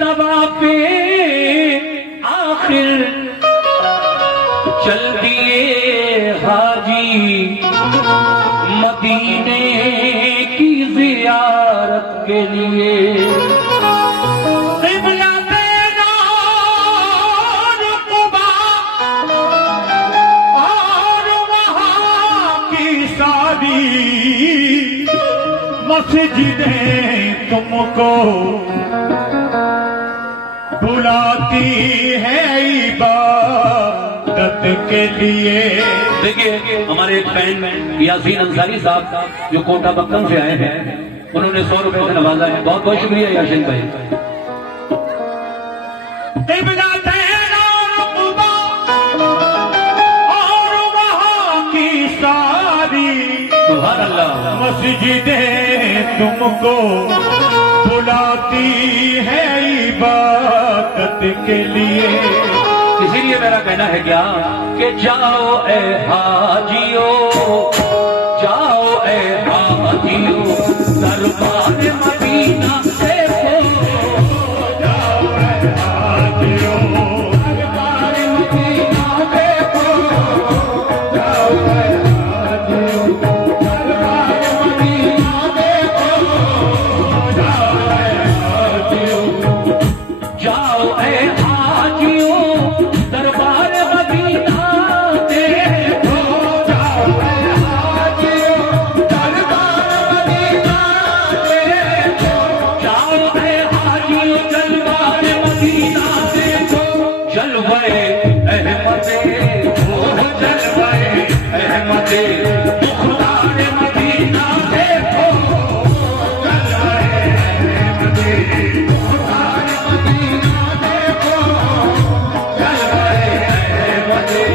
तवा पे आखिर चल दिए हाजी, मदीने की जियारत के लिए। क़िबला तेरा रुक़बा और वहाँ की सारी मस्जिदें तुमको बुलाती है इबादत के लिए। देखिए हमारे एक फैन यासीन अंसारी साहब जो कोटा बक्कम से आए हैं, उन्होंने 100 रुपए से नवाजा है। बहुत बहुत शुक्रिया यासीन भाई। क़िबला तेरा रुक़बा और वहाँ की सारी सुभान अल्लाह मस्जिदें तुमको बुलाती है इबादत के लिए। इसीलिए मेरा कहना है क्या कि जाओ ए हाजियो, जाओ ए हाजियो, दरबार मदीना देखो। जाओ ए हाजियो, दरबार मदीना देखो। जाओ ए हाजियो, दरबार मदीना देखो। जाओ ए हाजियो, जाओ ए हाजियो, दरबार मदीना देखो। जाओ ए हाजियो, दरबार मदीना देखो। जाओ ए हाजियो, दरबार मदीना देखो। जलवे अहमदे हो, जलवे अहमदे मुख्तार मदीना देखो। जलवे अहमदे मुख्तार मदीना देखो। जलवे अहमदे। क्या बात है।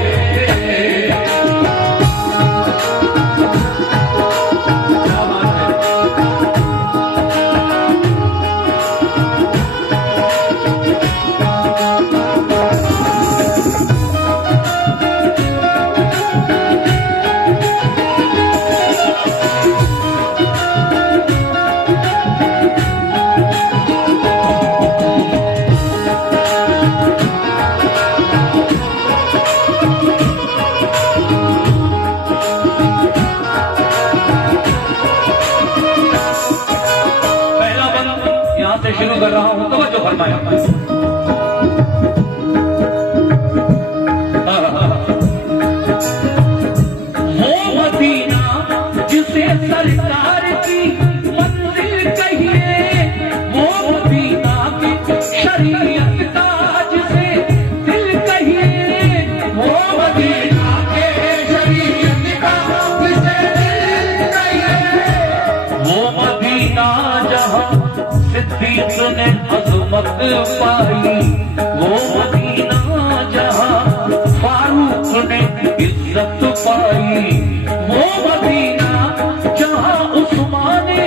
पहला बंद यहाँ से शुरू कर रहा हूँ, तवज्जो फरमाया। वो मदीना जिसे सरकार की मंजिल कहिए, वो मदीना की शरीयत का जिसे दिल कहिए, वो मदीना के शरीयत का जिसे दिल कहिए। वो मदीना जहाँ सिद्दीक़ ने अज़मत पाई, वो मदीना जहाँ फारूक ने इज्जत पाई, वो मदीना जहाँ उस्मान ने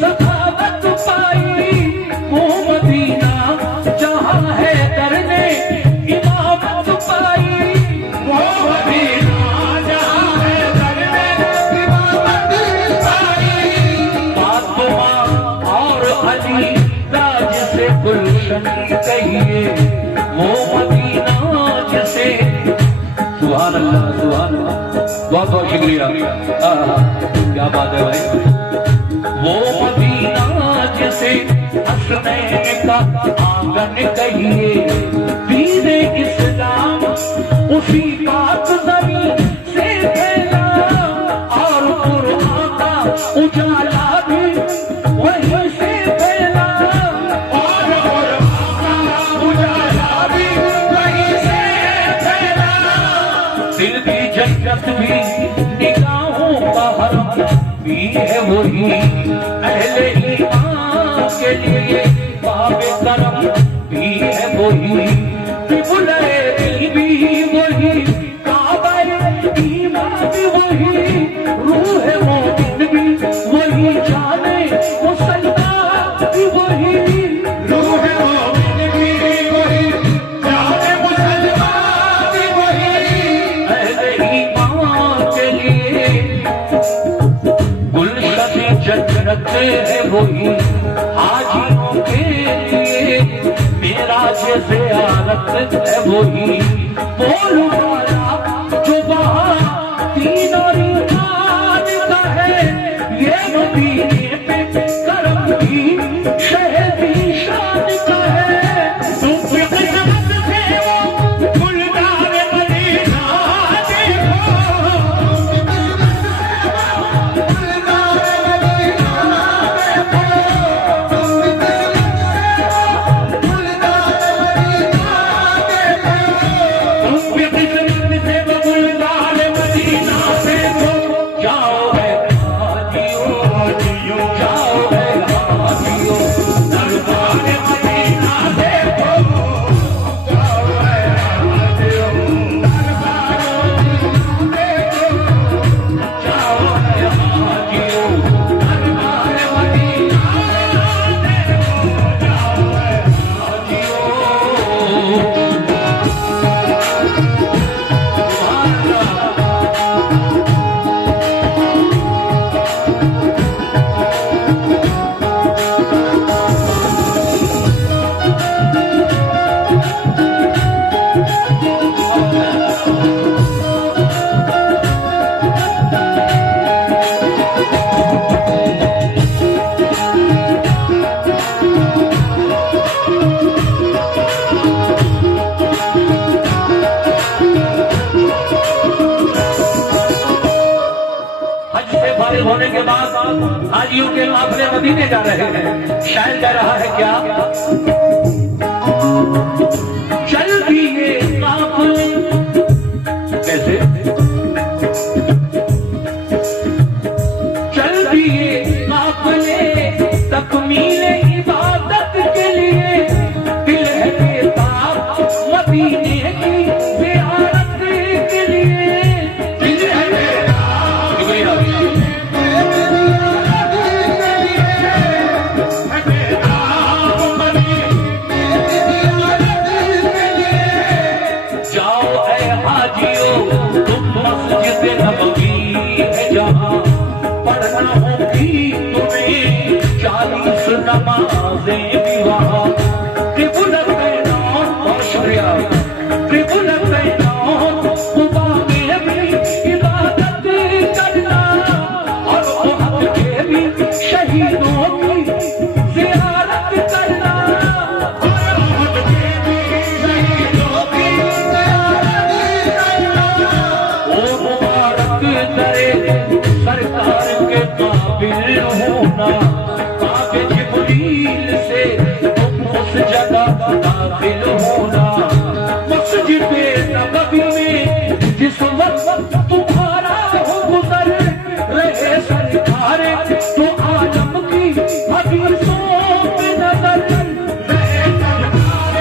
सखावत पाई, वो मदीना जहाँ हैदर ने इमामत पाई, वो मदीना जहाँ हैदर ने इमामत पाई। फातिमा और अली ताज से गुलशन कहिए, वो मदीना जिसे सुभान अल्लाह सुभान अल्लाह। बहुत बहुत शुक्रिया। क्या बात है भाई। वो मदीना जिसे हसनैन का आंगन कहिए, दीने इस्लाम उसी पाक ज़मीन से फैला, और कुरान का उजाला भी वहीं से फैला, और कुरान का उजाला भी वहीं से फैला। दिल की जन्नत भी निगाहों का हरम भी है वही, अहले ईमान के लिए बाबे करम भी है वही, क़िबला भी वही, काबा ईमान भी वही, रूह मोमिन भी वही, जाने मुसलमान भी वही, रूह मोमिन भी वही, जाने मुसलमान भी वही। अहले ईमान के लिए गुलशन जन्नत है वही, हाजियों के लिए के ज़ियारत है वही बोलू वाला जो वहाँ तीन और ईमान का है। ये मदीने पे करम की शहर की शान का है। तुम पे किस्मत से वो गुलदार मदीना देखो, होने के बाद हाजियों के काफिले मदीने जा रहे हैं। शायर कह रहा है क्या, चल दिए काफिले, कैसे चल दिए काफिले तकमीले इबादत के लिए, दिल है बेताब मदीने की ज़ियारत के लिए, दिल है बेताब। शुक्रिया। पढ़ना होगी तुम्हें 40 नमाज़ें भी वहाँ, त्रिपुलक बहुत शुक्रिया, त्रिपुलक खुदा में भी इबादत करना, और वहाँ के भी शहीदों की ज़ियारत करना, और वहाँ के भी शहीदों की ज़ियारत करना। ओ मुबारक दरे सरकार के काबिल होना, काबिल जिब्रील से तुम उस जगह काबिल होना। मस्जिद नबवी में जिस वक्त तुम्हारा हो गुजर रहे सरकार, तो आलम की हदीसों में नजर रहे सरकार,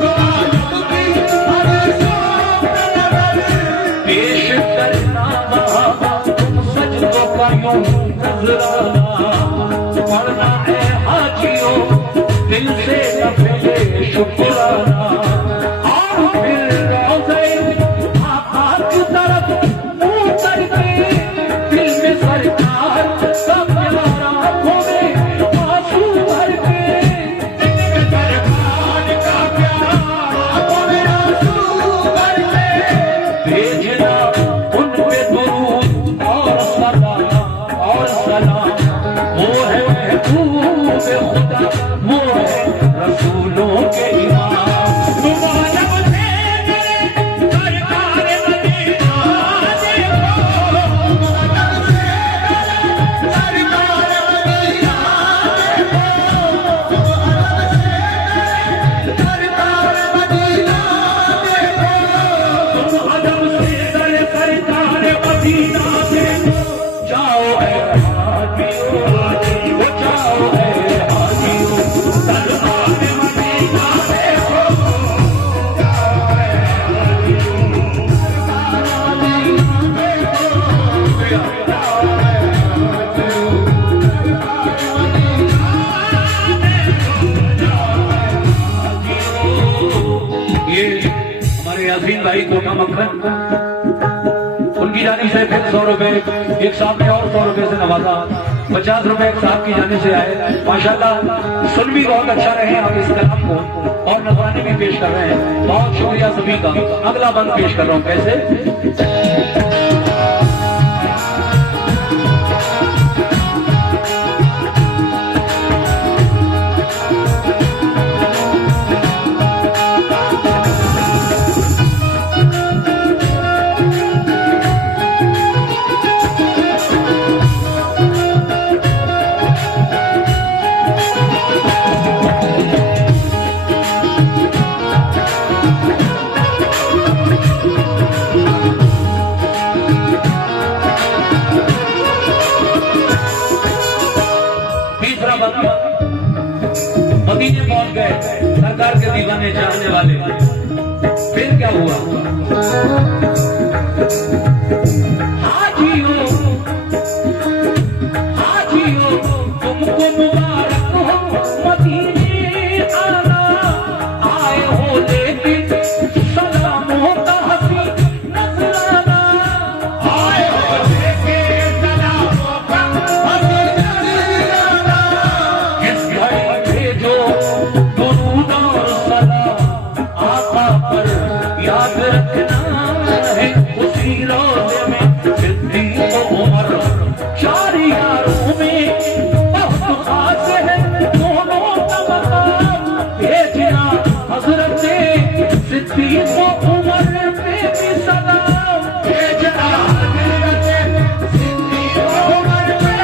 तो आलम की हदीसों में नजर पेश करना वहाँ का यूं नजराना, पढ़ना है हाजियों दिल से नफले शुक्राना, और फिर रोज़े आका की तरफ मुँह करके दिल में सरकार का प्यारा खोवे आंसू भर के, दिल में सरकार का प्यारा खोवे आंसू भर के, भेजना उन पे दुरूद और सलाम, वो है महबूब खुदा, वो है रसूलों के इमाम। मुबारक से मेरे सरकार मदीना देखो, मुबारक से मेरे सरकार मदीना देखो, मुबारक से मेरे सरकार मदीना देखो, तुम अदब से मेरे सरकार मदीना देखो। जाओ है वो जाओ है हाजियों, सरकार मदीना देखो, जाओ है हाजियों, सरकार मदीना देखो, जाओ है हाजियों, सरकार मदीना देखो, जाओ है हाजियों। ये हमारे यासीन भाई कोटा मक्खन, उनकी जानी से फिर 100 रुपए, एक साहब ने और 100 रुपए से नवाजा। 50 रुपए एक साहब की जाने से आए। माशाल्लाह सुन भी बहुत अच्छा रहे आप इस कलाम को और नजराने भी पेश कर रहे हैं। बहुत शुक्रिया सभी का। अगला बंद पेश कर रहा हूँ। कैसे मदीने पहुंच गए सरकार के दीवाने चाहने वाले। फिर क्या हुआ? हाजियों हाजियों तुमको मुबारक हो मदीने आना, आए हो लेके सलामों का हसी नजराना, आए हो लेके सलामों का हसी नजराना। इस घर भेजो दुरूद और सलाम आका पर याद रखना है। उसी रोज़े में सिद्दीक़ उमर चार यारों में बहुत खास है दोनों का मकाम। भेजना हज़रत सिद्दीक़ उमर पे भी सलाम, भेजना हज़रत सिद्दीक़ उमर पे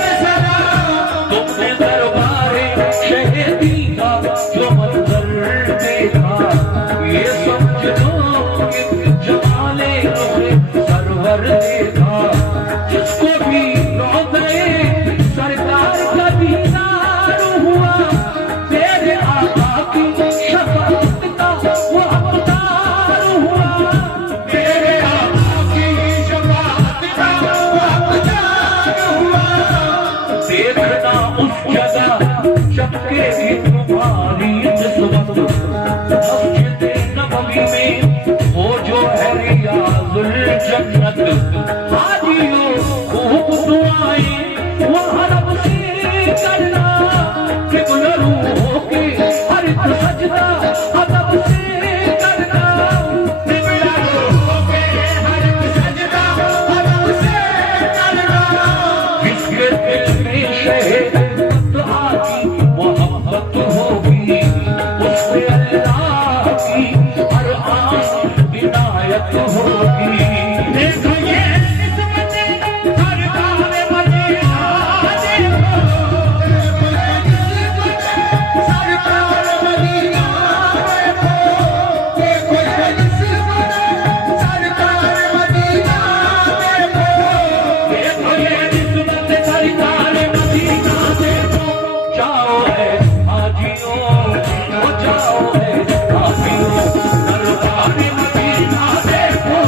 भी सलाम। तुमने दरबारे शहीदी का जो मंजर देखा, ये समझ लो कि जमाले सरवर देखा। जिसको भी रोज़े सरकार का दीदार हुआ, तेरे आका की शफ़ाअत का वो हक़दार हुआ, तेरे आका की शफ़ाअत का वो हक़दार हुआ। देखना उस जगह जबके भी तुम्हारी जिस वक्त मस्जिद नबवी में वो जो है रियाज़ुल जन्नत। हाजियों खूब दुआएं वहाँ रब से करना, किब्ला रूहों के हर एक सजदा अदब से करना, किब्ला रूहों के हर एक सजदा अदब से करना। जिसके दिल में शहीद की मोहब्बत होगी, उससे अल्लाह की हर आन इनायत होगी। देखो ये किस्मत सरकार मदीना, देखो सरकार मदीना, देखो ये किस्मत सरकार मदीना, देखो ये किस्मत सरकार मदीना। जाओ है हाजियों, वो जाओ है हाजियों, दरबार मदीना देखो।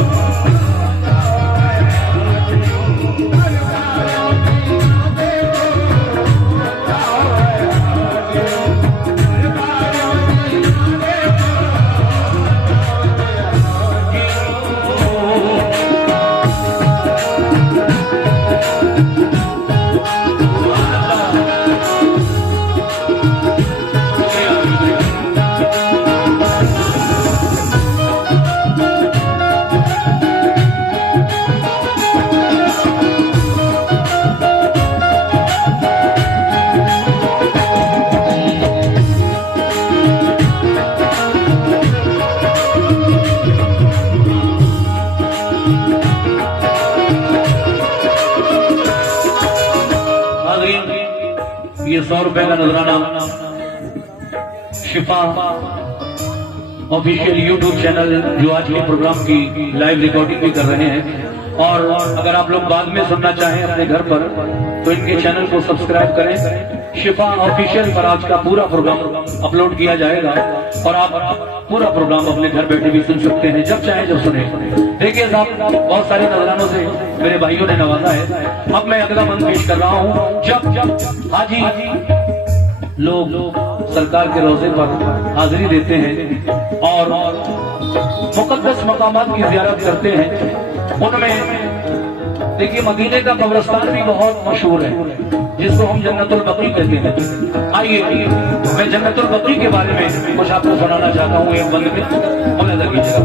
ये 100 रुपए का नजराना शिफा ऑफिशियल यूट्यूब चैनल जो आज के प्रोग्राम की लाइव रिकॉर्डिंग भी कर रहे हैं। और अगर आप लोग बाद में सुनना चाहें अपने घर पर तो इनके चैनल को सब्सक्राइब करें। शिफा ऑफिशियल पर आज का पूरा प्रोग्राम अपलोड किया जाएगा और आप पूरा प्रोग्राम अपने घर बैठे भी सुन सकते हैं, जब चाहे जब सुने। देखिए साहब, बहुत सारे नजरानों से मेरे भाइयों ने नवाजा है। अब मैं अगला मंत्र पेश कर रहा हूँ। जब हाजी लोग सरकार के रोजे पर हाजिरी देते हैं और मुकद्दस मकामात की ज़ियारत करते हैं, उनमें देखिए मदीने का कब्रिस्तान भी बहुत मशहूर है, जिसको हम जन्नतुल बकी कहते हैं। आइए मैं जन्नतुल बकी के बारे में कुछ आपको सुनाना चाहता हूँ, एक बंद में मुलाजा कीजिएगा।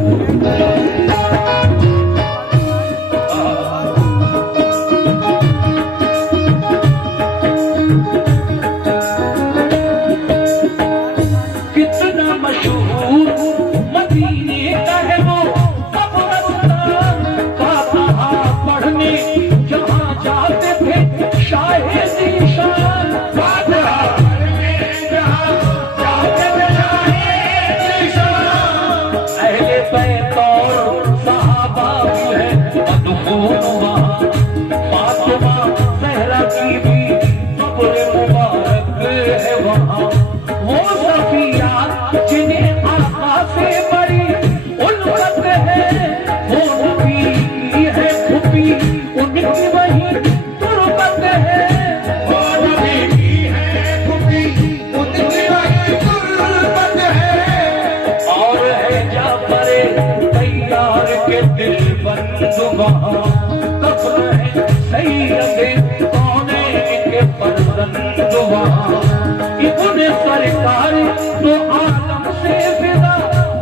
सरकार तो आलम से फिदा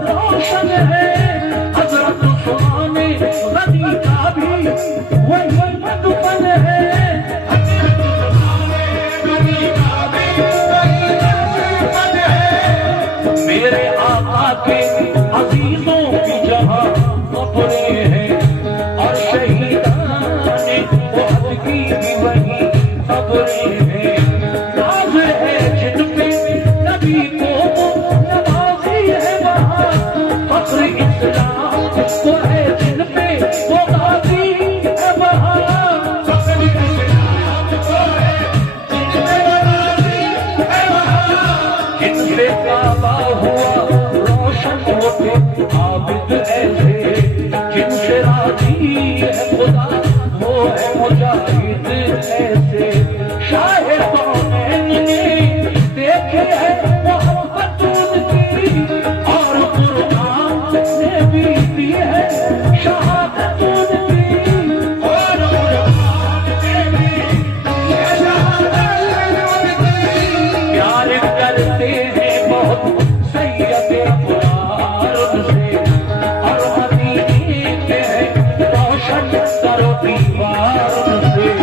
रोशन है, हजरत सुहाने नदी का भी वही मधुबन है, मेरे आका के अजीजों की जहां कब्रें हैं और शहीदाने वहद की भी वही कब्रें हैं। नाज है जिन पे नबी को नवाजी है वहां, फख्र इस्लाम को है जिन पे वो गाजी है वहां, फख्र इस्लाम को है जिन पे गाजी है वहां, जिनसे काबा हुआ रोशन होते आबिद ऐसे, जिनसे राजी है खुदा वो है मुजाहिद ऐसे, शाहे कौनैन ने देखे है मोहब्बत उनकी और कुर्बान ने भी दी है शहादत उनकी, और कुर्बान ने भी दी है शहादत उनकी, प्यार करते हैं बहुत सैयद अबरार उनसे और मदीने के हैं रोशन करो दीवार उनसे,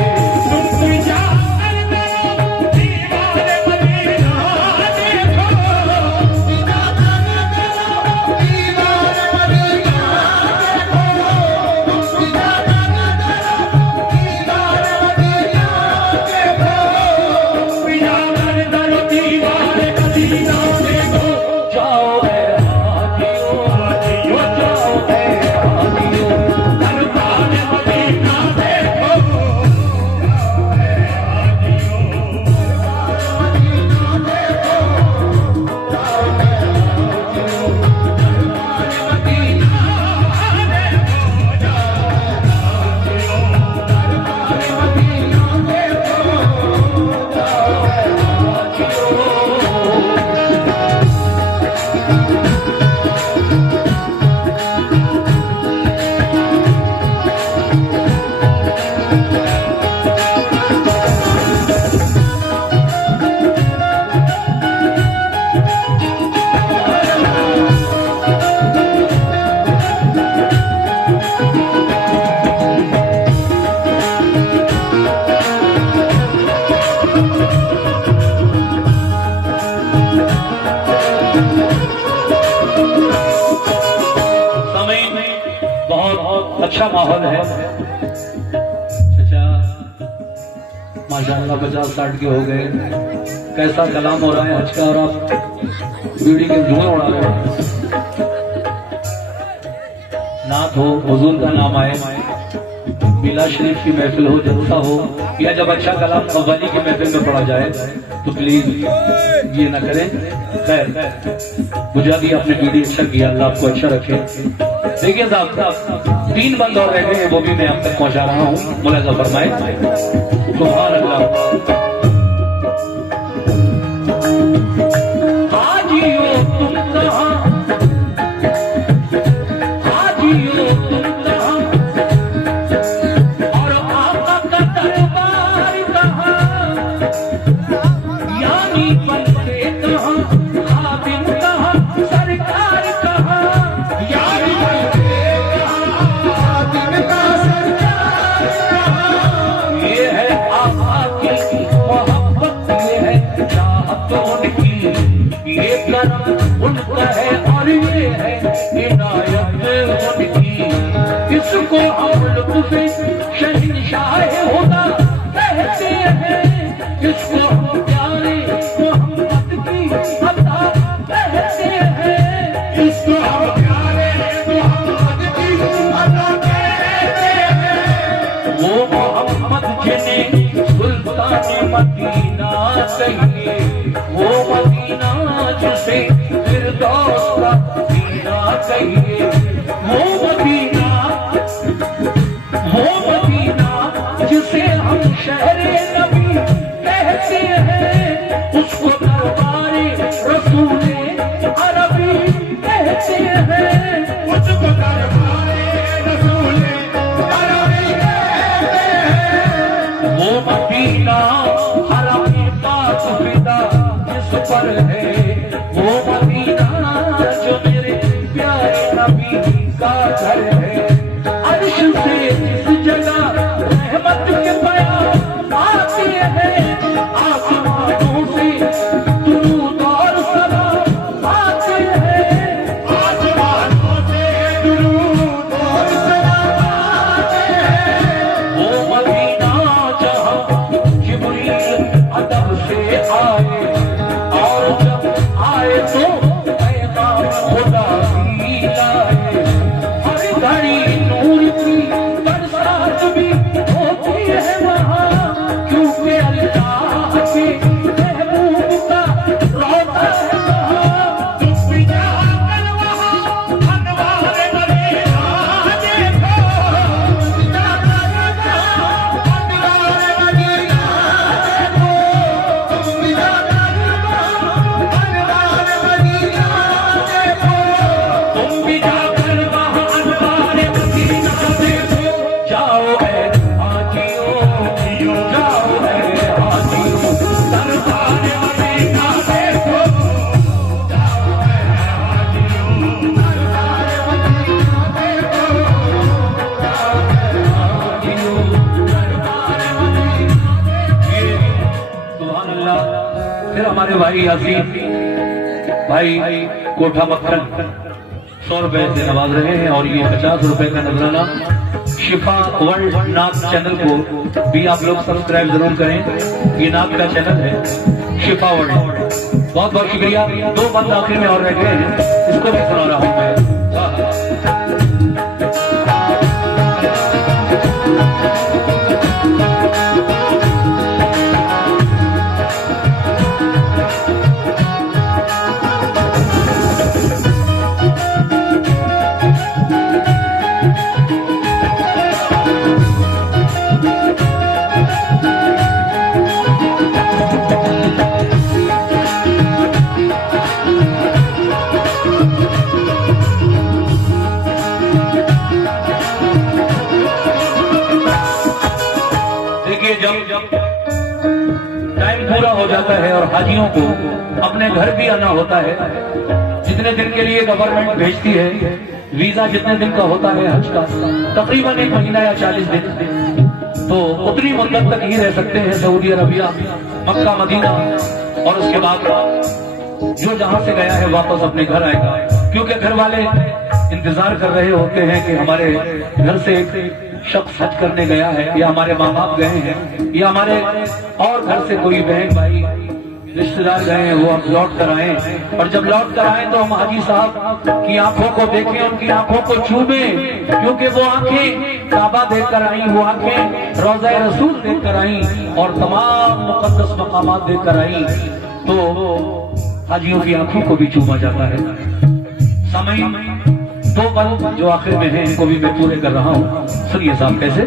अच्छा माहौल है। अच्छा माशाल्लाह 50-60 के हो गए, कैसा कलाम हो रहा है हज का, और आप बीड़ी के धुएं उड़ा रहे हो। नात हो, हुजूर का नाम आए, मिला शरीफ की महफिल हो, जलसा हो, या जब अच्छा कलाम कव्वाली की महफिल में पढ़ा जाए तो प्लीज ये ना करें। खैर मुझे भी आपने बीड़ी अच्छा किया, अल्लाह आपको अच्छा रखे। देखिए साहब 3 बंद और रह गए, वो भी मैं आप तक पहुंचा रहा हूँ, मुलाजा फरमाए। सुभान अल्लाह। हाजियो तुम कहाँ, हाजियो तुम कहाँ, और यानी बनते कहाँ, खादिम कहाँ, सरकार कहाँ, यानी बनते कहाँ, खादिम कहाँ, सरकार कहाँ। ये है आका की मोहब्बत, ये है चाहत उनकी, ये करम उनका है और ये है इनायत उनकी। इसको हम लुत्फ़े शहंशाह होता कहते हैं, इसको हम प्यारे मोहम्मद की अता कहते हैं, इसको हम प्यारे मोहम्मद की अता कहते हैं। वो मोहम्मद जिन्हें सुल्तान मदीना कहिए, वो मदीना जिसे फिरदौस का मदीना कहिए, वो मदीना जिसे हम शहरे नबी कहते हैं, उसको दरबारे रसूले अरबी कहते हैं, उसको दरबारे रसूले अरबी कहते हैं। वो मदीना हरम पाक फिदा जिस पर है, वो मदीना जो मेरे प्यारे नबी का घर है। अर्श से जिस जगह रहमत के बयान आते हैं, आसमानों से दुरूद और सलाम आते हैं, आसमानों से दुरूद और सलाम आते हैं। वो मदीना जहाँ जिब्रील अदब से आए, और जब आए तो पैगाम खुदा भी लाए। हर घड़ी नूर की बरसात भी होती है वहाँ, क्योंकि अल्लाह के महबूब का रोता है वहाँ। तुम भी जाकर वहाँ अनवार मदीना देखो, जाकर वहाँ अनवार मदीना देखो, तुम भी जाकर वहाँ अनवार मदीना देखो। तुम भी जाकर वहाँ अनवार मदीना देखो, जाओ है हाजियों, जाओ है हाजियों, सरदार मदीना देखो, जाओ है हाजियों, सरदार मदीना देखो, जाओ है हाजियों, सरदार मदीना देखो। सुभान अल्लाह। फिर हमारे भाई यासीन भाई कोठा मक्खन 100 रुपए से नवाज रहे हैं, और ये 50 रुपए का नजराना शिफा वर्ल्ड नाथ चैनल को भी आप लोग सब्सक्राइब जरूर करें। ये नाथ का चैनल है शिफा वर्ल्ड। बहुत बहुत शुक्रिया। 2 बंद आखिर में और रह गए हैं, इसको भी सुना रहा हूं मैं। देखिए, जब टाइम पूरा हो जाता है और हाजियों को अपने घर भी आना होता है, जितने दिन के लिए गवर्नमेंट भेजती है, वीजा जितने दिन का होता है हज का, तकरीबन 1 महीना या 40 दिन, तो उतनी मुद्दत तक ही रह सकते हैं सऊदी अरबिया, मक्का, मदीना, और उसके बाद जो जहां से गया है वापस अपने घर आएगा, क्योंकि घर वाले इंतजार कर रहे होते हैं कि हमारे घर से एक शख्स हज करने गया है, या हमारे माँ बाप गए हैं, या हमारे और घर से कोई बहन भाई रिश्तेदार गए हैं, वो हम लौट कर आए। और जब लौट कर आए तो हम हाजी साहब की आंखों को देखें, उनकी आंखों को छूबे, क्योंकि वो आंखें काबा देख कर आई, वो आंखें रोज़ा रसूल देख कर आई, और तमाम मुकद्दस मकामात देख कर आई, तो हाजियों की आंखों को भी चूमा जाता है। समय 2 बंद जो आखिर में है, इनको भी मैं पूरे कर रहा हूँ। सुनिए साहब कैसे।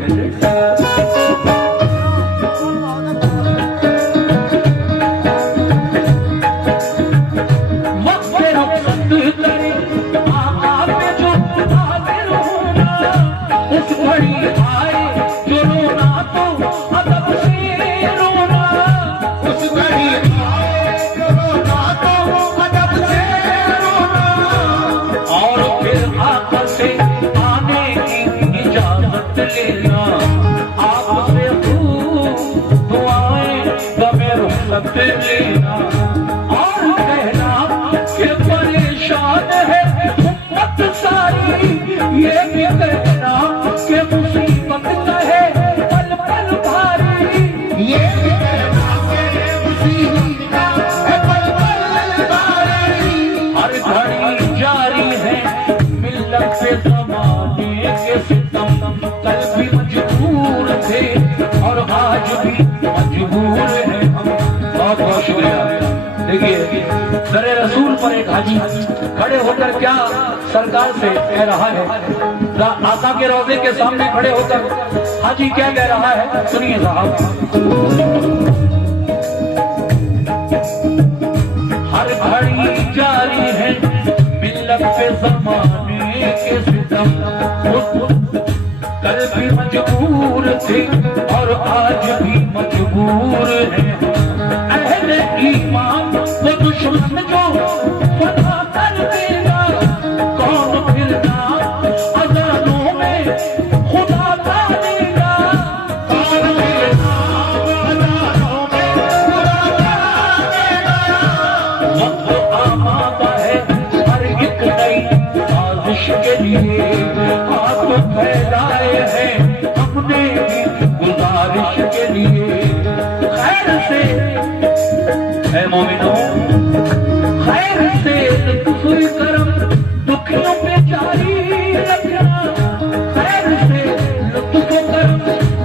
उस बहुत बहुत शुक्रिया। देखिए दरे रसूल पर एक हाजी खड़े होकर क्या सरकार से कह रहा है, आका के रोजे के सामने खड़े होकर हाजी क्या कह रहा है, सुनिए साहब। हर घड़ी जारी है मिल्लत पे जमाने के सितम, कल भी मजबूर थे और आज भी मजबूर है। अहले ईमान वो दुश्मन जो फना कर देगा, कौन फिरना अजानों में खुदा का देगा, कौन फिरना अजानों में खुदा का देगा। वक्त आमादा है हर एक नई साजिश के लिए, हाथ फैलाए हैं हमने भी गुजारिश के लिए। खैर से है मोमिनो, खैर से लुत्फ़ करम दुखियों पे जारी रखना, खैर से लुत्फ़ करम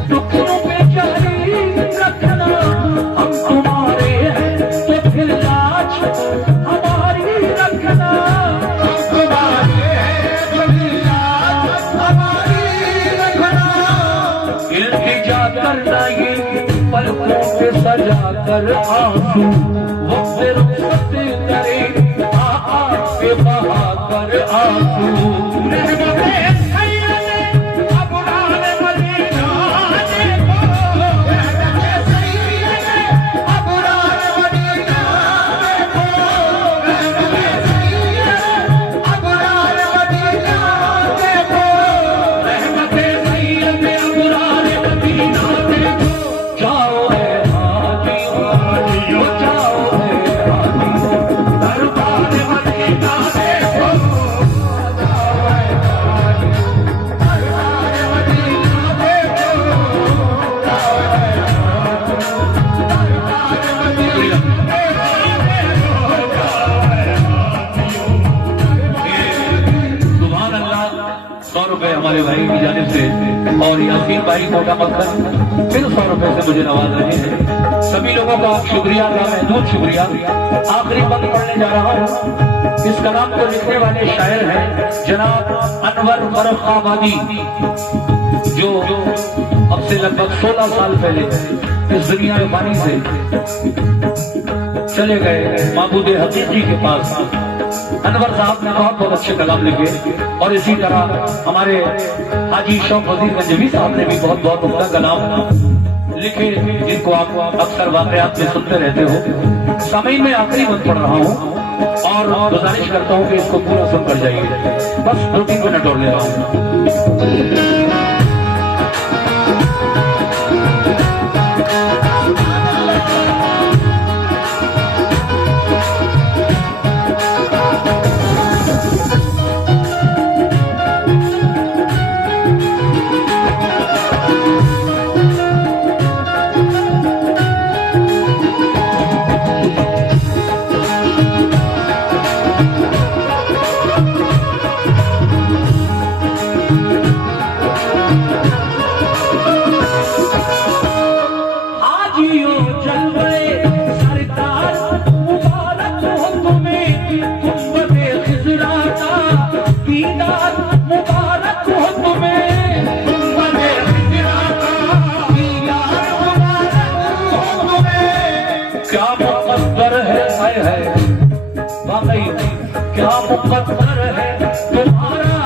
दुखियों पे जारी रखना। हम तुम्हारे हैं तो फिर लाज हमारी रखना, हम तुम्हारे हैं तो फिर लाज हमारी रखना। इल्तिजा करना ये पलकों पे सजा कर आंसू, वो फिर रुख़्सत करे आका पे बहा कर आंसू। हमारे भाई की जानिब से और यासीन भाई मोटा मक्खन फिर 100 रुपए से मुझे नवाज रहे हैं। सभी लोगों का शुक्रिया, महदूद शुक्रिया। आखिरी वक्त पढ़ने जा रहा हूँ। इस कलाम को लिखने वाले शायर हैं जनाब अनवर फर्रुखाबादी, जो अब से लगभग 16 साल पहले इस दुनिया में पानी से चले गए माबूद हकीकी के पास। अनवर साहब ने बहुत बहुत अच्छे कलाम लिखे और इसी तरह हमारे हाजी शौक वजीर गंजवी साहब ने भी बहुत बहुत उम्दा कलाम लिखे, जिनको आप अक्सर वाकयात में सुनते रहते हो। सामईन में आखिरी वक्त पढ़ रहा हूँ और गुजारिश करता हूँ कि इसको पूरा सुनकर जाइए। बस 2-3 मिनट और ले रहा हूँ। क्या मुकद्दर है तुम्हारा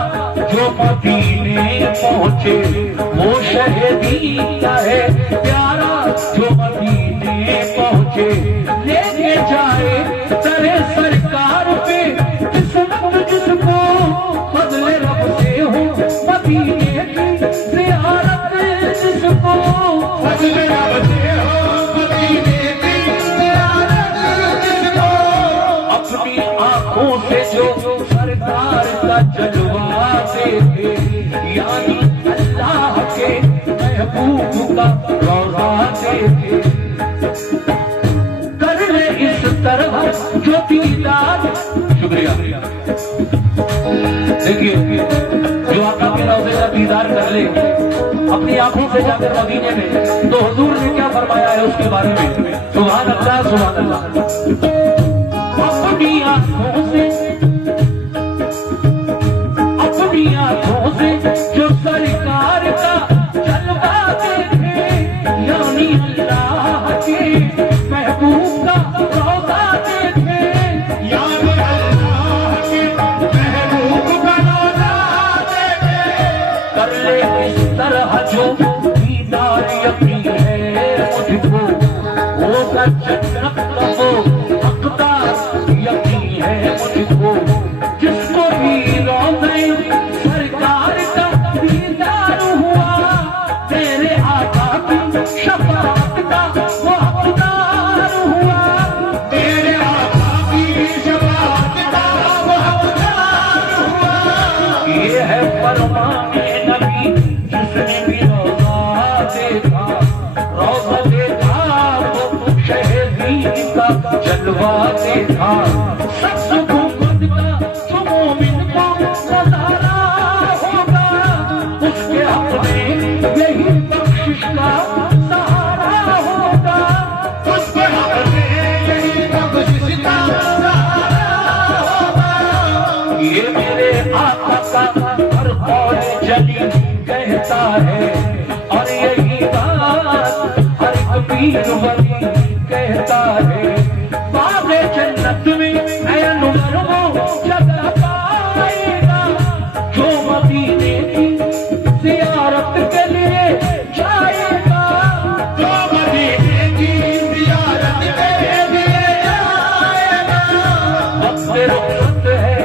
जो मदीने पहुँचे, वो शहीदी का है प्यारा जो मदीने पहुँचे। लेके जाए तेरे सरकार पे किस्मत जिसको फज़्ल रब से हो, मदीने की ज़ियारत जिसको फज़्ल रब से हो, मदीने की ज़ियारत जिसको। अपनी आँखों से जो सरकार का जलवा देखे, यानी अल्लाह के महबूब का रौज़ा देखे, कर ले इस तरह जो दीदार। शुक्रिया। देखिए जो आका के रौज़े का दीदार कर ले अपनी आंखों से जाकर मदीने में, तो हुजूर ने क्या फरमाया है उसके बारे में। सुभान अल्लाह सुभान अल्लाह। अपनी आंखों से जो सरकार का जलवा देखे, यानी अल्लाह के महबूब का रोज़ा देखे, यानी अल्लाह के महबूब का रोज़ा देखे, कर ले इस तरह जो दीदार यकीन है मुझको, होगा जन्नत का वो हकदार यकीन है मुझको। जिसको भी रोज़े सरकार का दीदार हुआ, तेरे आका की शफाअत का वो हकदार हुआ, तेरे आका की शफाअत का वो हकदार हुआ। ये है फरमाने नबी जिसने भी रोज़ा देखा, रोज़ा देखा तो शहदी का जलवा देखा। सब सुकून का जो मोमिन को नज़ारा होगा, उसके अपने यही बख्शिश का सहारा होगा, उसके अपने यही बख्शिश का सहारा होगा। ये मेरे आका का हर कौल जली कहता है, और यही बात हर कबीर वली कहता है। बाग़े जन्नत में ऐनुवर वो जगह पाएगा जो मदीने की ज़ियारत के लिए जाएगा, जो मदीने की ज़ियारत के लिए जाएगा। वक्त रुखसत है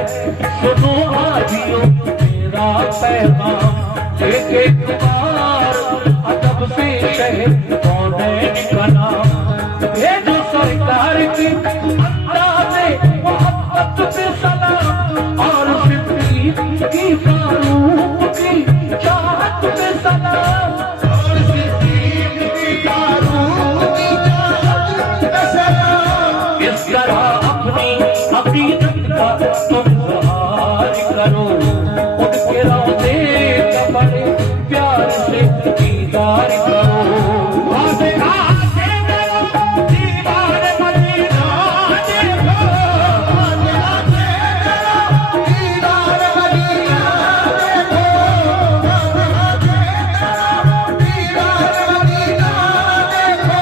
सुनो आजियो मेरा पैगाम, लेके कुमार अदब से शहर कौनैन का नाम, ये जो सरकार की अंदाज़े मोहब्बत से सलाम, और सिद्दीक़ की फारूक की चाहत से सलाम, और सिद्दीक़ की फारूक की चाहत से सलाम। इस तरह अपनी अक़ीदत का तुम इज़हार करो, उनके रोज़े का बड़े प्यार से दीदार करो। आसे आसे करो दीवार मदीना देखो, आसे आसे करो दीवार मदीना देखो, आसे आसे करो दीवार मदीना देखो।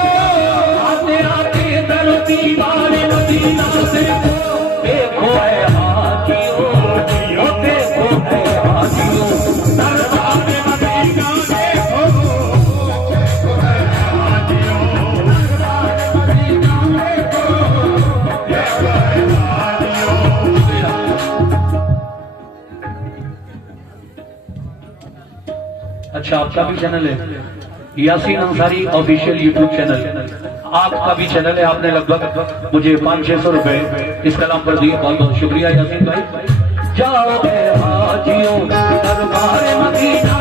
आते आते दरो दीवार मदीना देखो, देखो है हाजियो, ओ देखो है हाजियो, दरबार मदीना देखो, देखो है हाजियो, दरबार मदीना देखो, देखो है हाजियो। अच्छा आपका भी चैनल है Yasin Ansari official YouTube channel, आपका भी चैनल है। आपने लगभग मुझे 500-600 रुपए इस कलाम पर दिए, बहुत बहुत शुक्रिया यासीन भाई। जाओ हाजियों दरबार मदीना